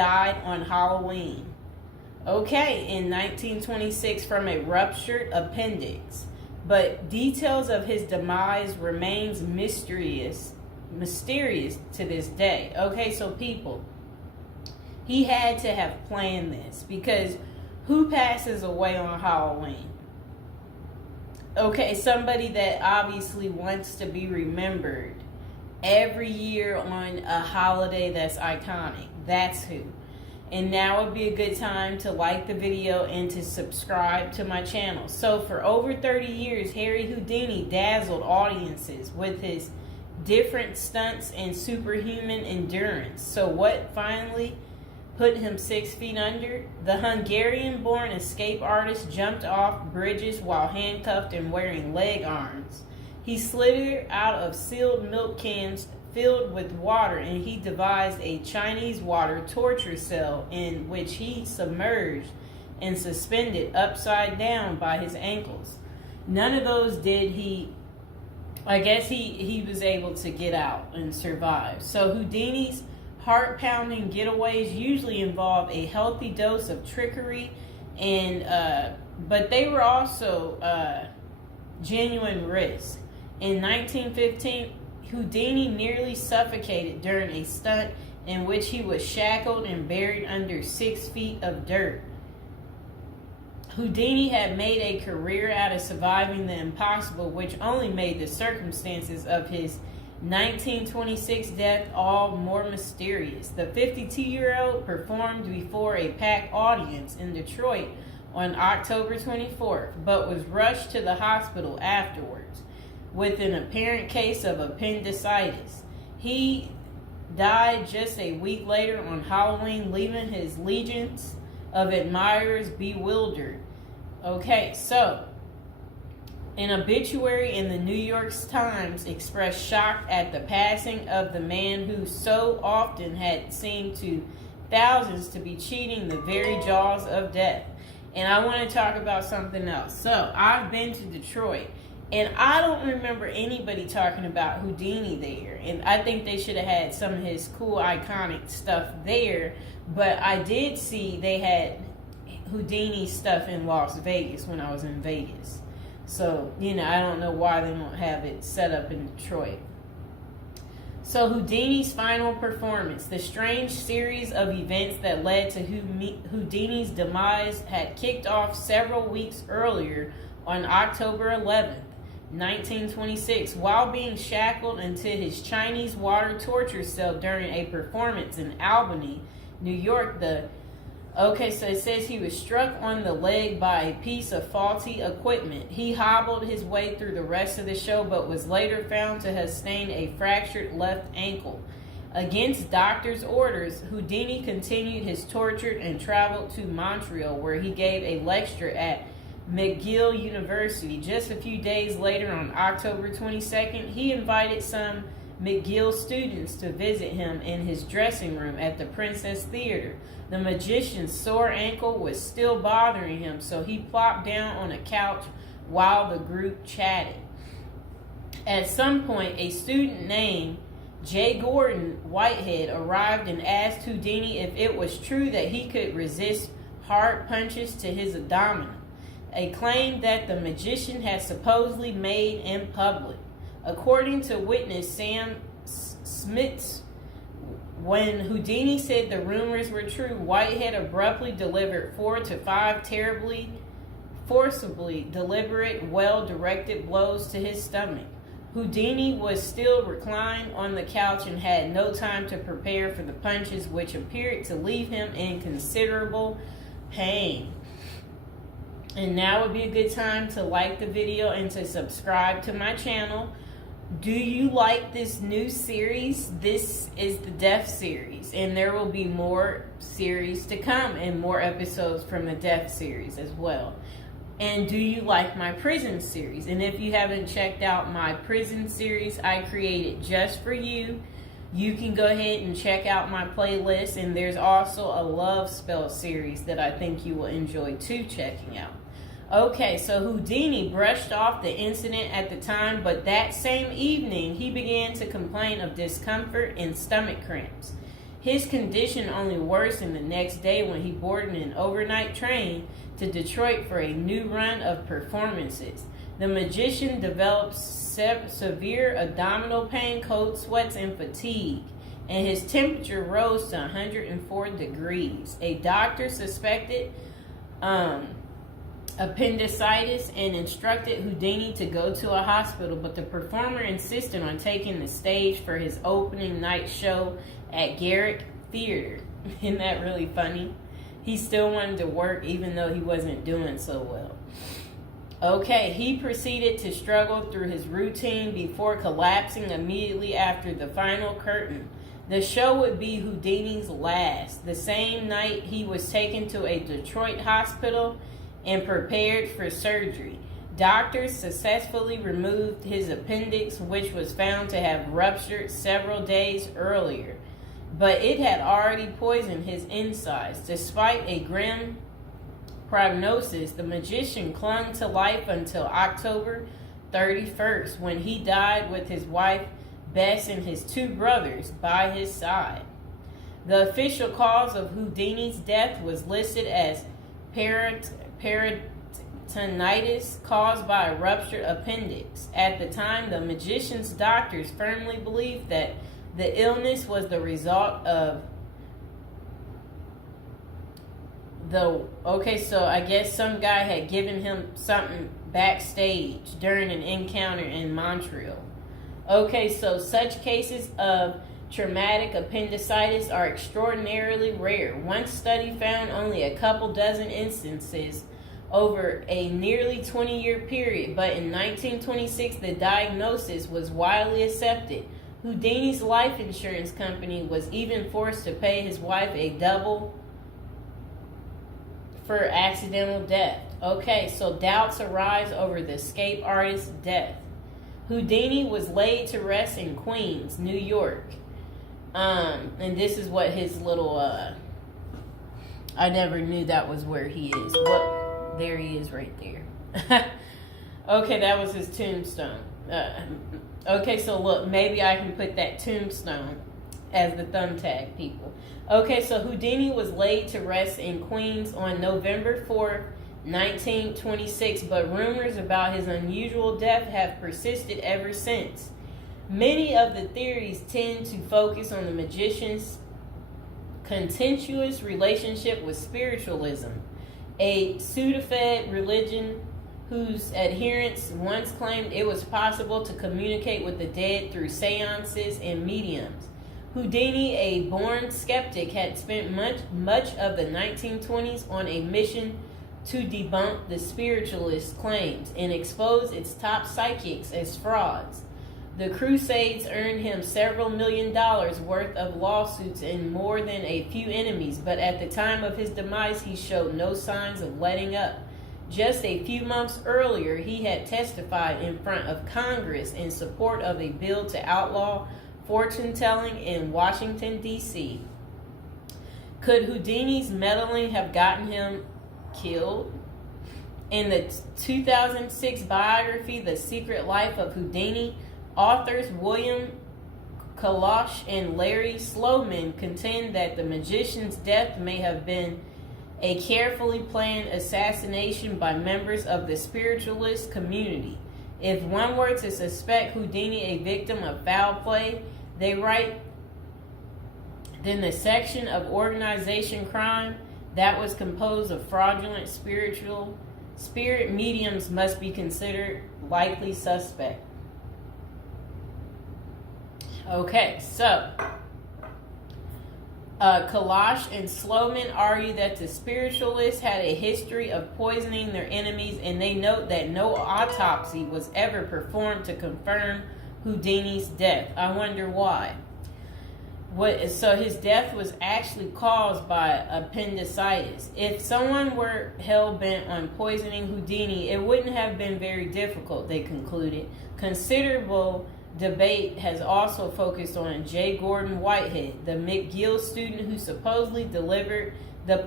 died on Halloween. Okay, in 1926 from a ruptured appendix. But details of his demise remains mysterious to this day. Okay, so people, he had to have planned this, because who passes away on Halloween? Okay, somebody that obviously wants to be remembered every year on a holiday that's iconic. That's who. And now would be a good time to like the video and to subscribe to my channel. So for over 30 years, Harry Houdini dazzled audiences with his different stunts and superhuman endurance. So what finally put him 6 feet under? The Hungarian-born escape artist jumped off bridges while handcuffed and wearing leg irons. He slithered out of sealed milk cans filled with water, and he devised a Chinese water torture cell in which he submerged and suspended upside down by his ankles. None of those did he. I guess he was able to get out and survive. So Houdini's heart-pounding getaways usually involve a healthy dose of trickery, and but they were also genuine risks. In 1915, Houdini nearly suffocated during a stunt in which he was shackled and buried under 6 feet of dirt. Houdini had made a career out of surviving the impossible, which only made the circumstances of his 1926 death all more mysterious. The 52-year-old performed before a packed audience in Detroit on October 24th, but was rushed to the hospital afterwards with an apparent case of appendicitis. He died just a week later on Halloween, leaving his legions of admirers bewildered. Okay, so an obituary in the New York Times expressed shock at the passing of the man who so often had seemed to thousands to be cheating the very jaws of death. And I want to talk about something else. So I've been to Detroit, and I don't remember anybody talking about Houdini there. And I think they should have had some of his cool, iconic stuff there. But I did see they had Houdini stuff in Las Vegas when I was in Vegas. So, I don't know why they don't have it set up in Detroit. So Houdini's final performance. The strange series of events that led to Houdini's demise had kicked off several weeks earlier on October 11th. 1926, while being shackled into his Chinese water torture cell during a performance in Albany, New York. So it says he was struck on the leg by a piece of faulty equipment. He hobbled his way through the rest of the show, but was later found to have sustained a fractured left ankle. Against doctors' orders, Houdini continued his torture and traveled to Montreal, where he gave a lecture at McGill University. Just a few days later, on October 22nd, he invited some McGill students to visit him in his dressing room at the Princess Theater. The magician's sore ankle was still bothering him, so he plopped down on a couch while the group chatted. At some point, a student named J. Gordon Whitehead arrived and asked Houdini if it was true that he could resist hard punches to his abdomen, a claim that the magician had supposedly made in public. According to witness Sam Smits, when Houdini said the rumors were true, Whitehead abruptly delivered 4 to 5 terribly, forcibly deliberate, well-directed blows to his stomach. Houdini was still reclined on the couch and had no time to prepare for the punches, which appeared to leave him in considerable pain. And now would be a good time to like the video and to subscribe to my channel. Do you like this new series? This is the Death series, and there will be more series to come and more episodes from the Death series as well. And do you like my prison series? And if you haven't checked out my prison series I created just for you, you can go ahead and check out my playlist. And there's also a love spell series that I think you will enjoy too checking out. Okay, so Houdini brushed off the incident at the time, but that same evening he began to complain of discomfort and stomach cramps. His condition only worsened the next day when he boarded an overnight train to Detroit for a new run of performances. The magician developed severe abdominal pain, cold sweats, and fatigue, and his temperature rose to 104 degrees. A doctor suspected appendicitis and instructed Houdini to go to a hospital, but the performer insisted on taking the stage for his opening night show at Garrick Theater. Isn't that really funny? He still wanted to work even though he wasn't doing so well. Okay, he proceeded to struggle through his routine before collapsing immediately after the final curtain. The show would be Houdini's last. The same night, he was taken to a Detroit hospital and prepared for surgery. Doctors successfully removed his appendix, which was found to have ruptured several days earlier, but it had already poisoned his insides. Despite a grim prognosis, the magician clung to life until October 31st, when he died with his wife Bess and his two brothers by his side. The official cause of Houdini's death was listed as peritonitis caused by a ruptured appendix. At the time, the magician's doctors firmly believed that the illness was the result of so I guess some guy had given him something backstage during an encounter in Montreal. Okay, so such cases of traumatic appendicitis are extraordinarily rare. One study found only a couple dozen instances over a nearly 20-year period, but in 1926 the diagnosis was widely accepted. Houdini's life insurance company was even forced to pay his wife a double for accidental death. Okay, so doubts arise over the escape artist's death. Houdini was laid to rest in Queens, New York. And this is what his little, I never knew that was where he is. Well, there he is right there. Okay, that was his tombstone. Okay, so look, maybe I can put that tombstone as the thumbtack, people. Okay, so Houdini was laid to rest in Queens on November 4th, 1926, but rumors about his unusual death have persisted ever since. Many of the theories tend to focus on the magician's contentious relationship with spiritualism, a pseudo-fed religion whose adherents once claimed it was possible to communicate with the dead through seances and mediums. Houdini, a born skeptic, had spent much of the 1920s on a mission to debunk the spiritualist claims and expose its top psychics as frauds. The crusades earned him several $1 million worth of lawsuits and more than a few enemies, but at the time of his demise, he showed no signs of letting up. Just a few months earlier, he had testified in front of Congress in support of a bill to outlaw fortune-telling in Washington, D.C. Could Houdini's meddling have gotten him killed? In the 2006 biography, The Secret Life of Houdini, authors William Kalash and Larry Sloman contend that the magician's death may have been a carefully planned assassination by members of the spiritualist community. If one were to suspect Houdini a victim of foul play, they write, then the section of organization crime that was composed of fraudulent spirit mediums must be considered likely suspect. Okay, so Kalash and Sloman argue that the spiritualists had a history of poisoning their enemies, and they note that no autopsy was ever performed to confirm Houdini's death. I wonder why. So his death was actually caused by appendicitis. If someone were hell-bent on poisoning Houdini, it wouldn't have been very difficult, they concluded. Considerable debate has also focused on J. Gordon Whitehead, the McGill student who supposedly delivered the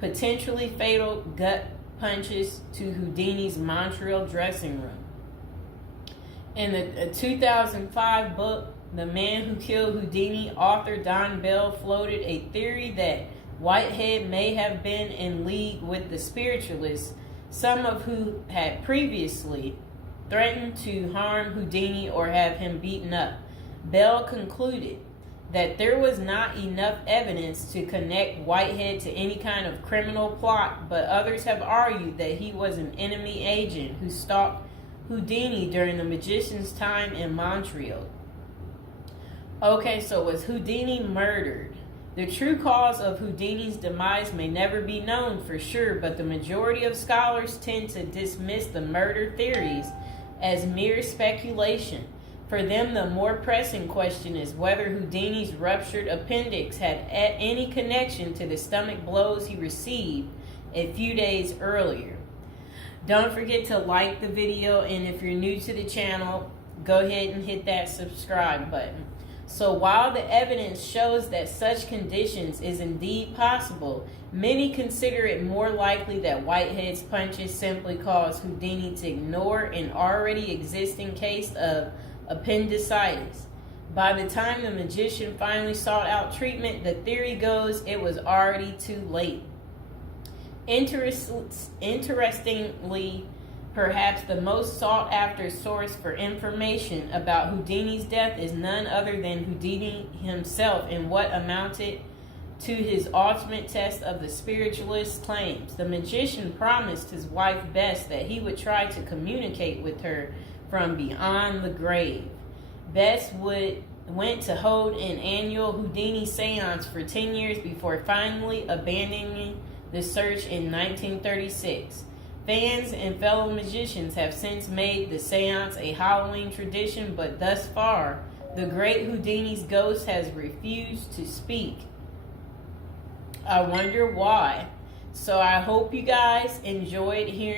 potentially fatal gut punches to Houdini's Montreal dressing room. In the 2005 book, the man who killed Houdini, author Don Bell, floated a theory that Whitehead may have been in league with the spiritualists, some of who had previously threatened to harm Houdini or have him beaten up. Bell concluded that there was not enough evidence to connect Whitehead to any kind of criminal plot, but others have argued that he was an enemy agent who stalked Houdini during the magician's time in Montreal. Okay, so was Houdini murdered? The true cause of Houdini's demise may never be known for sure, but the majority of scholars tend to dismiss the murder theories as mere speculation. For them, the more pressing question is whether Houdini's ruptured appendix had any connection to the stomach blows he received a few days earlier. Don't forget to like the video, and if you're new to the channel, go ahead and hit that subscribe button. So while the evidence shows that such conditions is indeed possible, many consider it more likely that Whitehead's punches simply caused Houdini to ignore an already existing case of appendicitis. By the time the magician finally sought out treatment, the theory goes it was already too late. Interestingly, perhaps the most sought after source for information about Houdini's death is none other than Houdini himself in what amounted to his ultimate test of the spiritualist claims. The magician promised his wife Bess that he would try to communicate with her from beyond the grave. Bess went to hold an annual Houdini seance for 10 years before finally abandoning the search in 1936. Fans and fellow magicians have since made the seance a Halloween tradition, but thus far, the great Houdini's ghost has refused to speak. I wonder why. So I hope you guys enjoyed hearing